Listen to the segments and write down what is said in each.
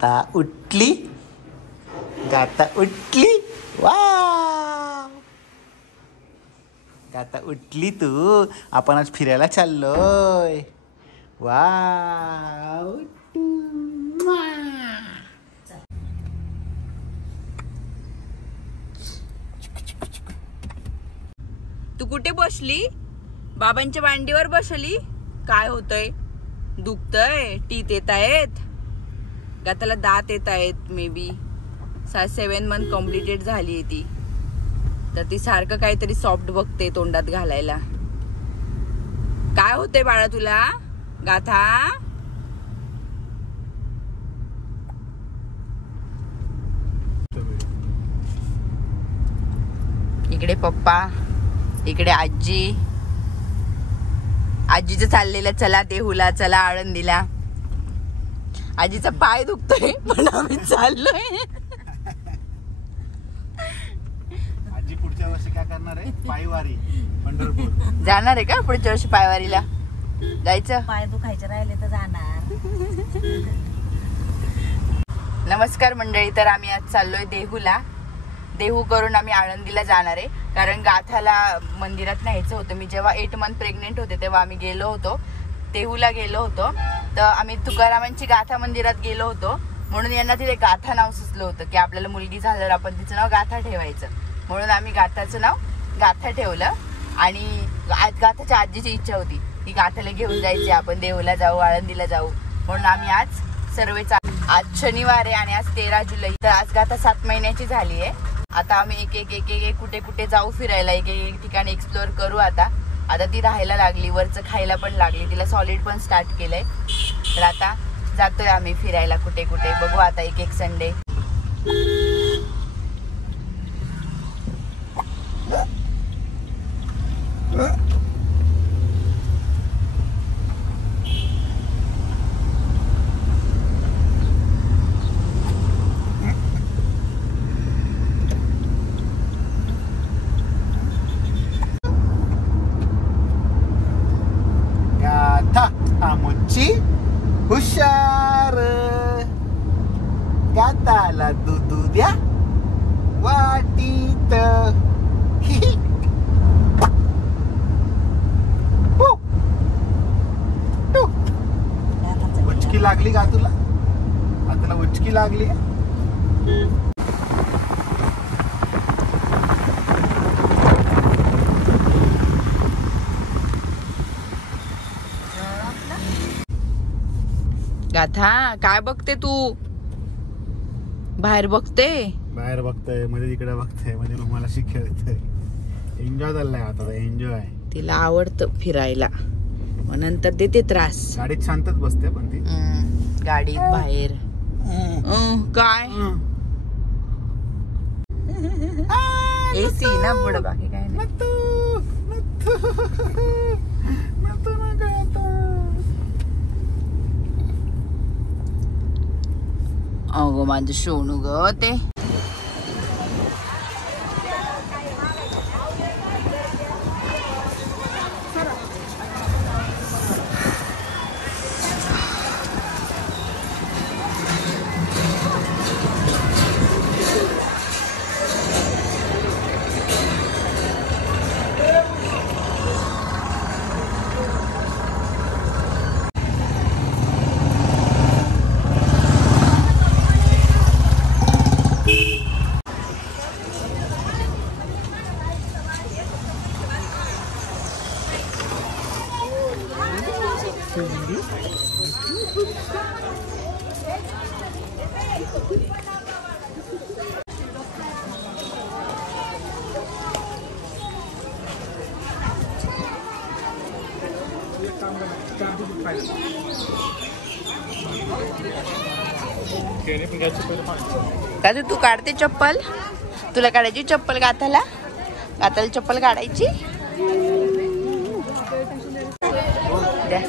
गाथा उठली, गाथा उठली. वा, गाथा उठली तू. आपण आज फिरायला चाललोय. वा, तू कुठे बसली? बाबांच्या मांडीवर बसली. काय होतंय? दुखतंय? टीथ येत आहेत? गाताला दात येत आहेत. मे बी 7 मंथ कम्प्लिटेड झाली ती. तर ती सारखं काहीतरी सॉफ्ट बघते तोंडात घालायला. काय होतंय बाळा तुला? गाथा, इकडे पप्पा, इकडे आजी. आजीचं चाललेलं चला देहूला, चला आळंदीला. आजीचा पाय दुखतोय पण आम्ही चाललोय. आजी पुढच्या वर्षी काय करणार आहे? पायवारी पंढरपूर जाणार आहे का पुढच्या वर्षी पायवारीला? जायचं? पाय दुखायचे राहिले तर जाणार. नमस्कार मंडळी. तर आम्ही आज चाललोय देहूला. देहू करून आम्ही आळंदीला जाणार आहे. कारण गाथाला मंदिरात न्यायचं होतं. मी जेव्हा 8 मंथ प्रेग्नेंट होते तेव्हा आम्ही गेलो होतो, देहूला गेलो होतो. तर आम्ही तुकारामांची गाथा मंदिरात गेलो होतो. म्हणून यांना तिथे गाथा नाव सुचलं होतं की आपल्याला मुलगी झाल्यावर आपण तिचं नाव गाथा ठेवायचं. म्हणून आम्ही गाथाचं नाव गाथा ठेवलं. आणि आज गाथाच्या आजीची इच्छा होती की गाथाला घेऊन जायची, आपण देहूला जाऊ, आळंदीला जाऊ. म्हणून आम्ही आज सर्वच, आज शनिवार आहे आणि आज 13 जुलै. तर आज गाथा 7 महिन्याची झाली आहे. आता आम्ही एक कुठे कुठे जाऊ फिरायला, एक ठिकाणी एक्सप्लोअर करू. आता ती राहायला लागली, वरचं खायला पण लागली, तिला सॉलिड पण स्टार्ट केलंय. तर आता जातोय आम्ही फिरायला कुठे कुठे. बघू आता एक संडे. आमची हुशार, गाताला दूध द्या वाटीत. उचकी लागली का तुला? आता उचकी लागली. गाथा काय बघते तू? बाहेर बघते, बाहेर बघतोय, मध्ये तिकडे बघतोय, मध्ये मला शिकवतोय. एन्जॉय चाललाय आता, एन्जॉय. तिला आवडतं फिरायला, मग नंतर देते त्रास. गाडीत शांतच बसते पण ती. गाडीत बाहेर काय एसी ना पुढं, बाकी काय नाही. अगो माझं सोनू ग ते. दादू तू काढते चप्पल? तुला काढायची चप्पल गाथाला? गाथाला चप्पल काढायची? द्या.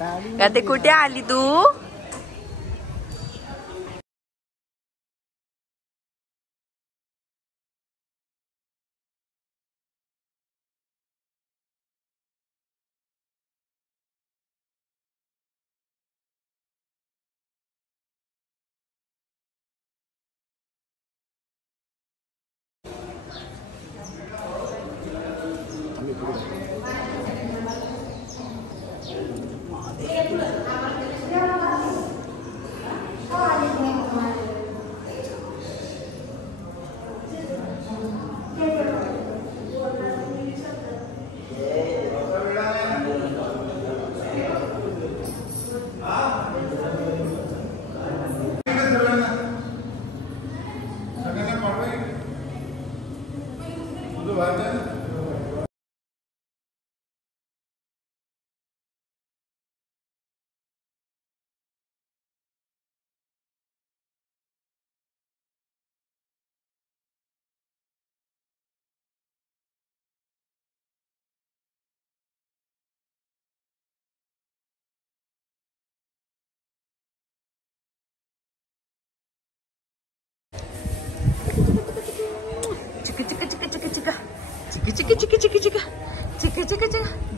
का ते कुठे आली तू?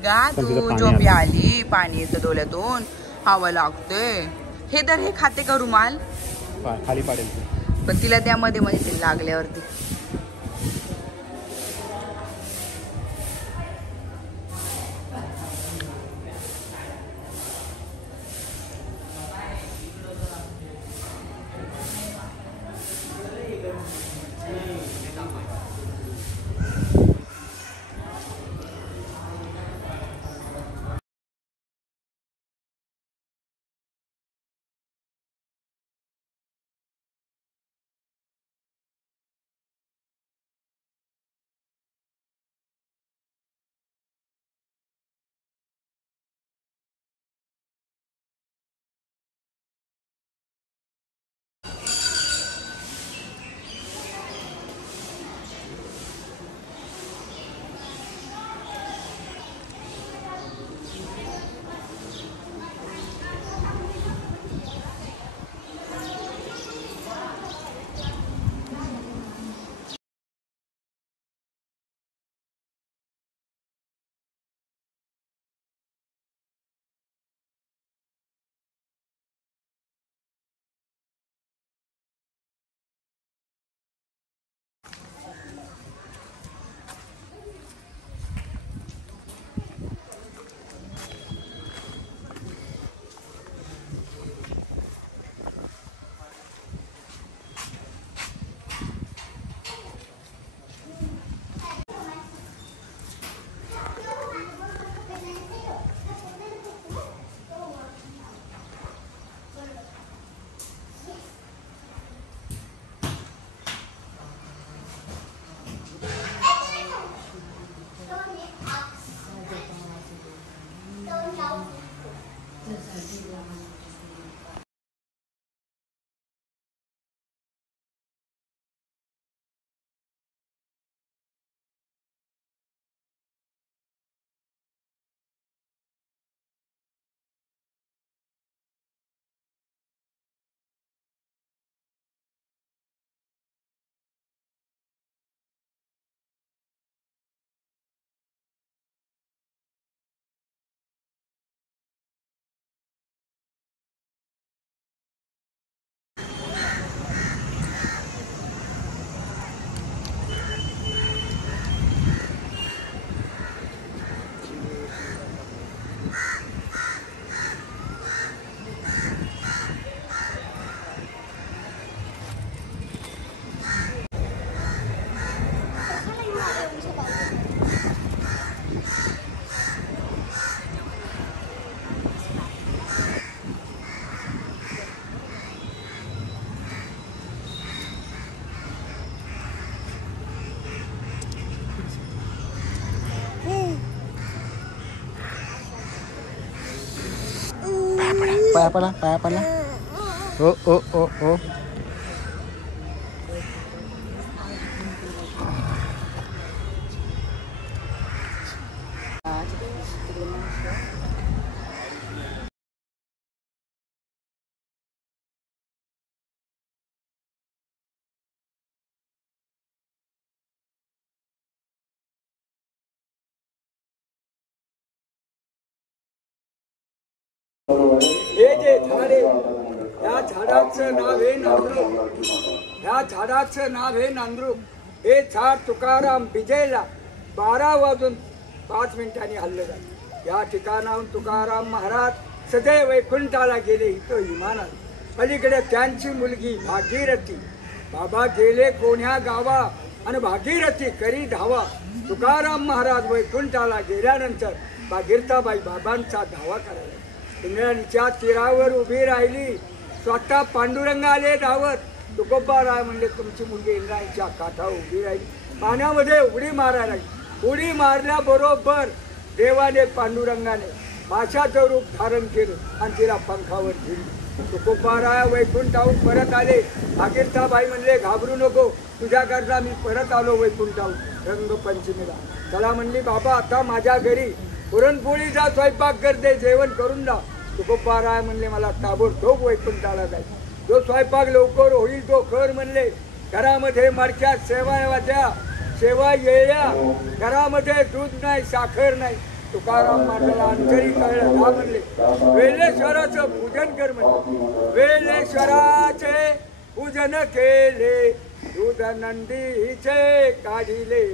गा तू झोपी आली. पाणी येतं डोळ्यातून, हवा लागते. हे तर हे खाते का रुमाल? खाली पाडेल पण तिला त्यामध्ये मध्ये ते लागल्यावरती. पाया पडला. ओ ओ ओ ओ हे जे झाड आहे या झाडाचं नाव आहे नांद्रुक. या झाडाचं नाव आहे नांद्रुक. हे झाड तुकाराम विजयला 12:05 हल्लं झालं. या ठिकाणाहून तुकाराम महाराज सदैव वैकुंठाला गेले. इथं विमान आलं. पलीकडे त्यांची मुलगी भागीरथी. बाबा गेले कोण्या गावा आणि भागीरथी करी धावा. तुकाराम महाराज वैकुंठाला गेल्यानंतर भागीरथाबाई बाबांचा धावा करायला इंद्रायणीच्या तीरावर उभी राहिली. स्वतः पांडुरंग आले धावत. तुकोबाराय म्हणले तुमची मुलगी इंद्रायणीच्या काठावर उभी राहिली. पाण्यामध्ये उडी मारायला लागली. उडी मारल्याबरोबर देवाने पांडुरंगाने माशाचं रूप धारण केलं आणि तिला पंखावर घेतली. तुकोबाराय वैकुंठाहून परत आले. भागीरथाबाई म्हणले घाबरू नको, तुझ्याकरता मी परत आलो वैकुंठाहून रंगपंचमीला. चला म्हणली बाबा आता माझ्या घरी पुरणपोळीचा स्वयंपाक करते, जेवण करून जा. तुकोबाराय म्हणले मला ताबडतोब वैकुंठाला जायचं. जो स्वयंपाक लवकर होईल तो कर म्हणले. घरामध्ये मडक्यात सेवा द्या, सेवा येया. घरामध्ये दूध नाही, साखर नाही. तुकाराम महाराजाला अंतरी कळलं. का म्हणले वेलेश्वराचं पूजन कर म्हणले. वेलेश्वराचे पूजन केले, दूध नंदीचे काढिले,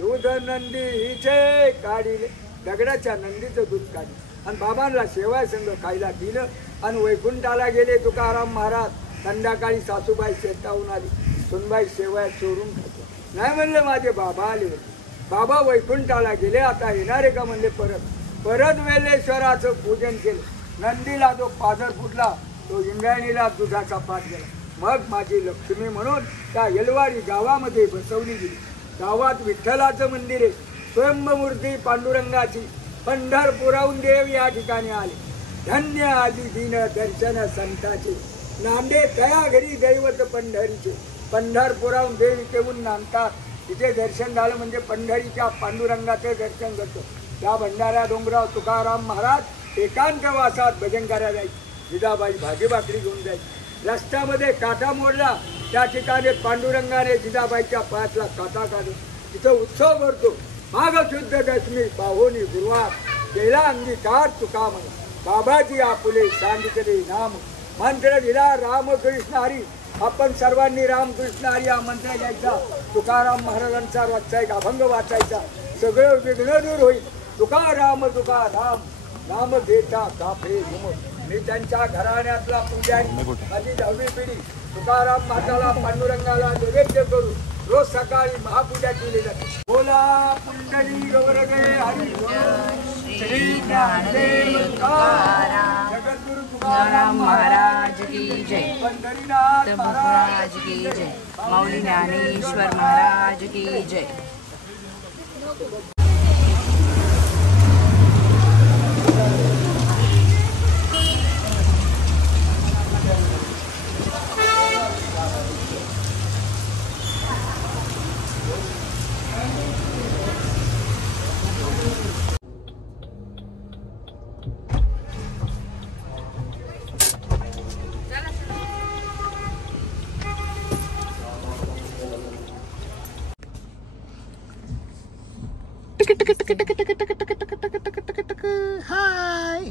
दूध नंदीचे काढिले. दगडाच्या नंदीचं दूध काढलं आणि बाबांना शेवाय संग खायला दिलं आणि वैकुंठाला गेले. तुकाराम महाराज संध्याकाळी सासूबाई शेताहून आली. सुनबाई शेवाय चोरून खातो. नाही म्हणले माझे बाबा आले होते. बाबा वैकुंठाला गेले, आता येणारे का म्हणले परत वेलेश्वराचं पूजन केलं. नंदीला जो पाझर फुटला तो इंद्रायणीला दुधाचा पाठ गेला. मग माझी लक्ष्मी म्हणून त्या येलवाडी गावामध्ये बसवली गेली. गावात विठ्ठलाचं मंदिर आहे. स्वयंमूर्ती पांडुरंगाची. पंढरपुराहून देव या ठिकाणी आले. धन्य आली दिन दर्शन संताचे, नांदे तया घरी दैवत पंढरीचे. पंढरपुराहून देव इथेहून नांदतात. तिथे दर्शन झालं म्हणजे पंढरीच्या पांडुरंगाचे दर्शन करतो. त्या भंडाऱ्या डोंगराव तुकाराम महाराज एकांतवासात भजन करायला जायचे. जिजाबाई भाजी भाकरी घेऊन जायची. रस्त्यामध्ये काटा मोडला, त्या ठिकाणी पांडुरंगाने जिजाबाईच्या पायातला काटा काढून तिथं उत्सव भरतो. माघ शुद्ध दशमी पाहोनी गुरुवार, केला अंगीकार तुका म्हणा. बाबाजी आपुले सांगितले नाम, मंत्र दिला रामकृष्ण हरी. आपण सर्वांनी रामकृष्ण हरी हा मंत्र घ्यायचा. तुकाराम महाराजांचा रोजचा एक अभंग वाचायचा. सगळं विघ्न दूर होईल. तुकाराम तुकाराम नाम घेता काफे घुम. मी त्यांच्या घराण्यातला पुजारी, माझी 10वी पिढी. तुकाराम महाराजाला पांडुरंगाला नैवेद्य करून रोज सकाळी महापूजा केली जाते. बोला पुंडली गौरगे हरी श्री ज्ञानदेव तुकाराम, जगद्गुरु तुकाराम महाराज की जय, पंढरीनाथ महाराज की जय, माऊली ज्ञानेश्वर महाराज की जय. हाय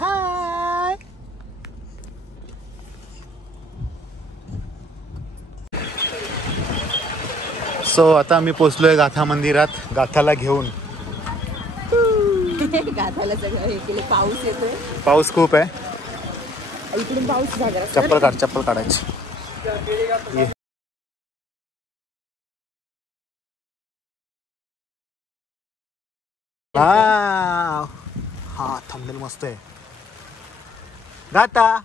हाय. सो आता आम्ही पोचलोय गाथा मंदिरात. गाथाला घेऊन गाथाला सगळं हे केले. पाऊस येतोय, पाऊस खूप आहे. इकडून पाऊस झाला. चप्पल काढायची. हा थंबनेल मस्त आहे. गाथा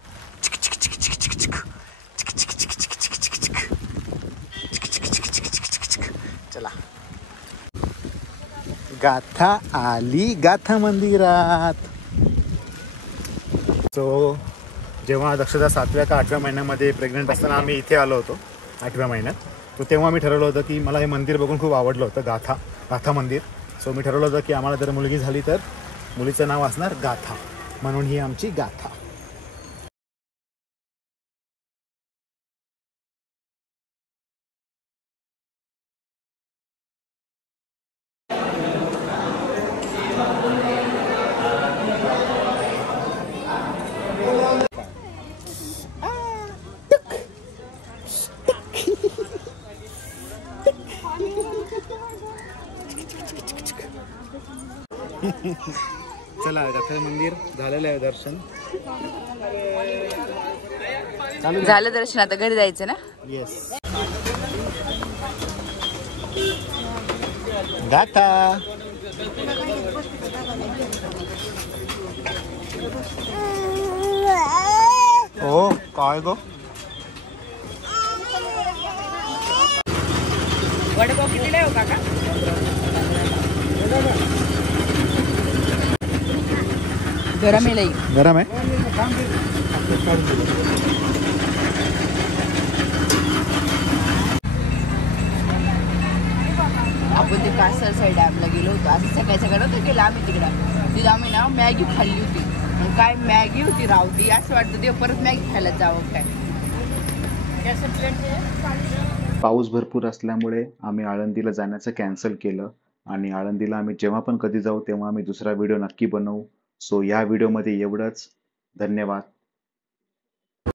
चला. गाथा आली गाथा मंदिरात. सो जेव्हा दक्षता 7व्या का 8व्या महिन्यामध्ये प्रेग्नंट असताना आम्ही इथे आलो होतो 8व्या महिन्यात. तो तेव्हा मी ठरवलं होतं की मला हे मंदिर बघून खूप आवडलं होतं, गाथा मंदिर. सो मी ठरवलं होतं की आम्हाला जर मुलगी झाली तर मुलीचं नाव असणार गाथा, म्हणून ही आमची गाथा. चला गाथा मंदिर झालेलं आहे दर्शन. झालं दर्शन, आता घरी जायचं ना. येस गाथा. ओ काय गो वडगाव कितीला आहे हो काका? गरम आहे लई. गरम आहे. आपण ते कासरसाई डॅमला गेलो होतो. असं सकाळी सकाळी होतं गेलं आम्ही तिकडं. तिथं आम्ही ना मॅगी खाल्ली होती. आणि काय मॅगी होती रावती, असं वाटतं ते परत मॅगी खायला जावं काय. पाऊस भरपूर असल्यामुळे आम्ही आळंदीला जाण्याचं कॅन्सल केलं आणि आळंदीला आम्ही जेव्हा पण कधी जाऊ तेव्हा आम्ही दुसरा व्हिडिओ नक्की बनवू. सो या व्हिडिओमध्ये एवढंच. धन्यवाद.